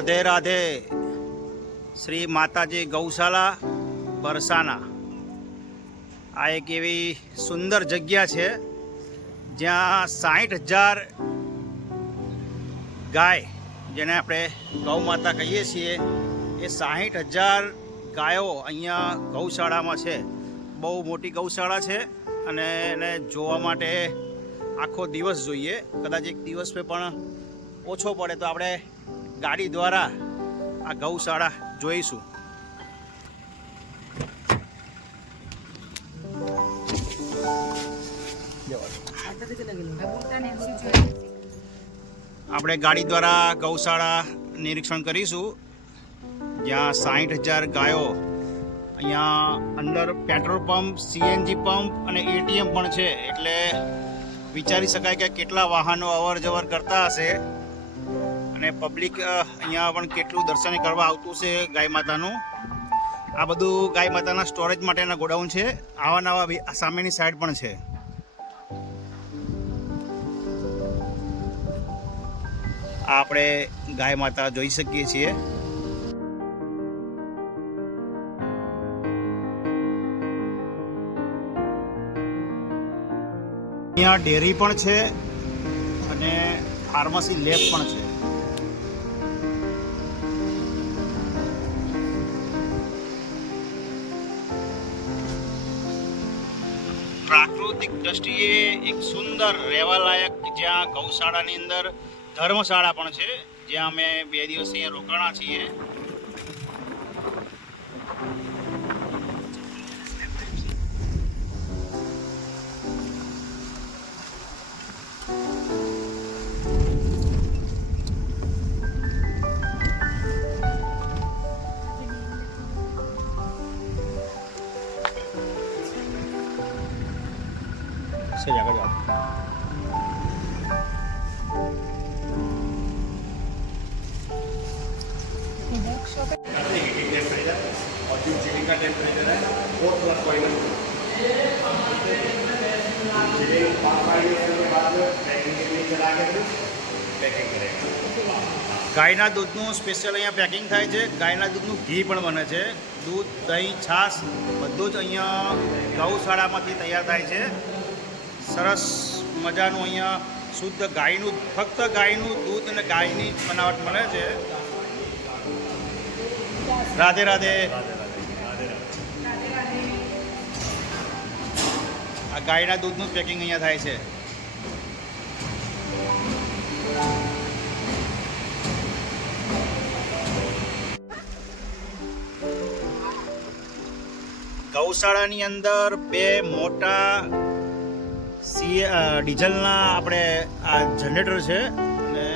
રાધે રાધે. શ્રી માતાજી ગૌશાલા બરસાના. આ એક એવી સુંદર જગ્યા છે, જ્યાં સાઠ હજાર ગાય, જેને આપણે ગૌ માતા કહીએ છીએ, એ સાહીઠ હજાર ગાયો અહીંયા ગૌશાળામાં છે. બહુ મોટી ગૌશાળા છે અને એને જોવા માટે આખો દિવસ જોઈએ. કદાચ એક દિવસ પણ ઓછો પડે તો આપણે ગાડી દ્વારા આ ગૌશાળા જોઈશું. આપણે ગાડી દ્વારા ગૌશાળા નિરીક્ષણ કરીશું. જ્યાં સાહીઠ હજાર ગાયો અહીંયા અંદર પેટ્રોલ પંપ, સીએનજી પંપ અને એટીએમ પણ છે. એટલે વિચારી શકાય કે કેટલા વાહનો અવર જવર કરતા હશે. અને પબ્લિક અહીંયા પણ કેટલું દર્શન કરવા આવતું છે ગાય માતાનું. આ બધું ગાય માતાના સ્ટોરેજ માટેના ગોડાઉન છે. આવા નવા સામેની સાઈડ પણ છે. આ આપણે ગાય માતા જોઈ શકીએ છીએ. અહીંયા ડેરી પણ છે અને ફાર્મસી લેબ પણ છે. પ્રાકૃતિક દ્રષ્ટિએ એક સુંદર રહેવાલાયક જ્યાં ગૌશાળાની અંદર ધર્મશાળા પણ છે, જ્યાં અમે બે દિવસ અહીંયા રોકાણા છીએ. और जो चिली का टेम्परेचर है वो प्लस पॉइंट चिली पाँच मिनट के बाद पैकिंग के लिए चला के फिर पैकिंग करेंगे ગાયના દૂધનું સ્પેશિયલ અહીંયા પેકિંગ થાય છે ગાયના દૂધનું ઘી પણ બને છે દૂધ દહીં છાશ બધું જ અહીંયા ગૌશાળામાંથી તૈયાર થાય છે સરસ મજાનું અહીંયા શુદ્ધ ગાયનું ફક્ત ગાયનું દૂધ અને ગાયની જ બનાવટ મળે છે રાધે રાધે. આ ગાયના દૂધનું પેકિંગ અહીંયા થાય છે. ગૌશાળાની અંદર બે મોટા સી ડીઝલના આપણે આ જનરેટર છે અને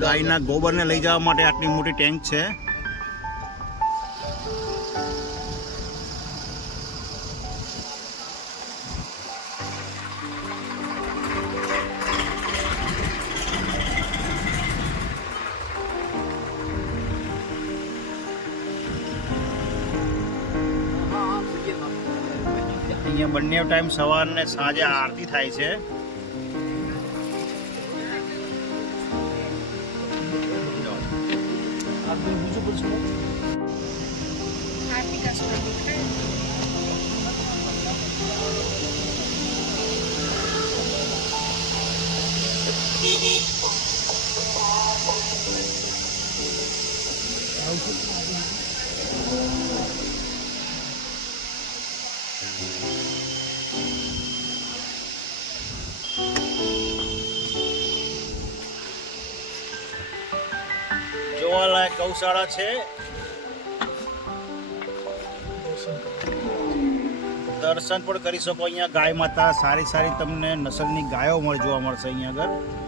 ગાયના ગોબરને લઈ જવા માટે આટલી મોટી ટેન્ક છે. અહીંયા બંને ટાઈમ સવારને સાંજે આરતી થાય છે. જોવાલાયક ગૌશાળા છે. દર્શન પણ કરી શકો અહીંયા ગાય માતા. સારી સારી તમને નસલની ગાયો મળ જોવા મળશે અહીંયા આગળ.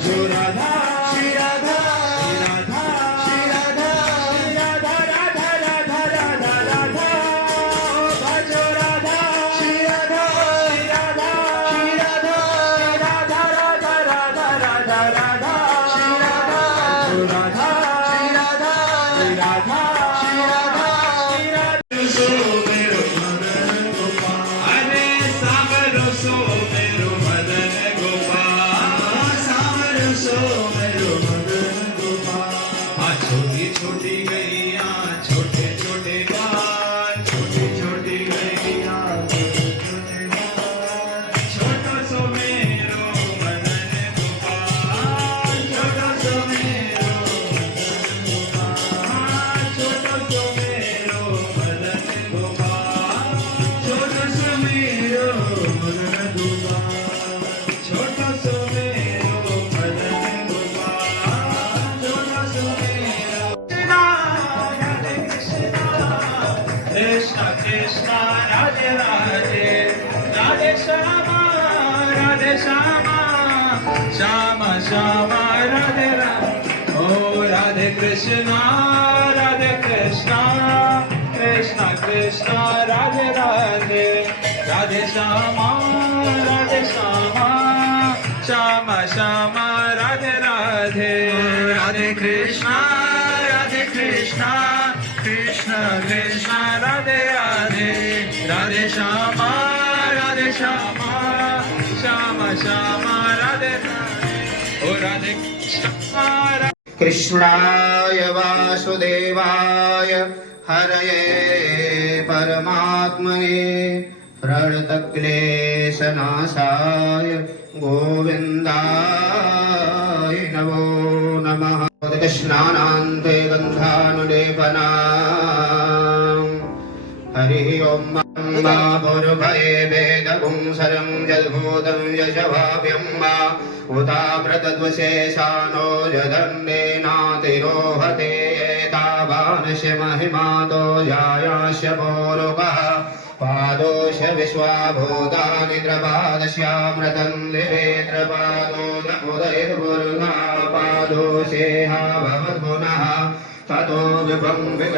llorarás. છોટી છોટી ગઈ આ Krishna, Radhe Krishna, Krishna Krishna, Radhe Radhe, Radhe Shama, Radhe Shama, Shama Shama, Radhe Radhe, Radhe Krishna, Radhe Krishna, Krishna Krishna, Radhe Radhe. Radhe Shyama Radhe Shyama Shyama Shyama Radhe कृष्णाय वासुदेवाय हरये परमात्मने प्रणतक्लेशनाशाय गोविन्दाय नमो नमः। स्नानान्ते गन्धानुलेपना। हरिः ॐ पुरुभये वेदपुंसरं जल्भूतं यशवाप्यं वा उताव्रतद्वशेषानो जदण्डेनातिरोहते एतावानस्य महिमातो जायास्य पौरुकः पादोश विश्वाभूतानि त्रपादश्यामृतं दिवेत्रपादो उदयर्मुरुगा पादोषेहा भवद्गुणः ततो विभं विग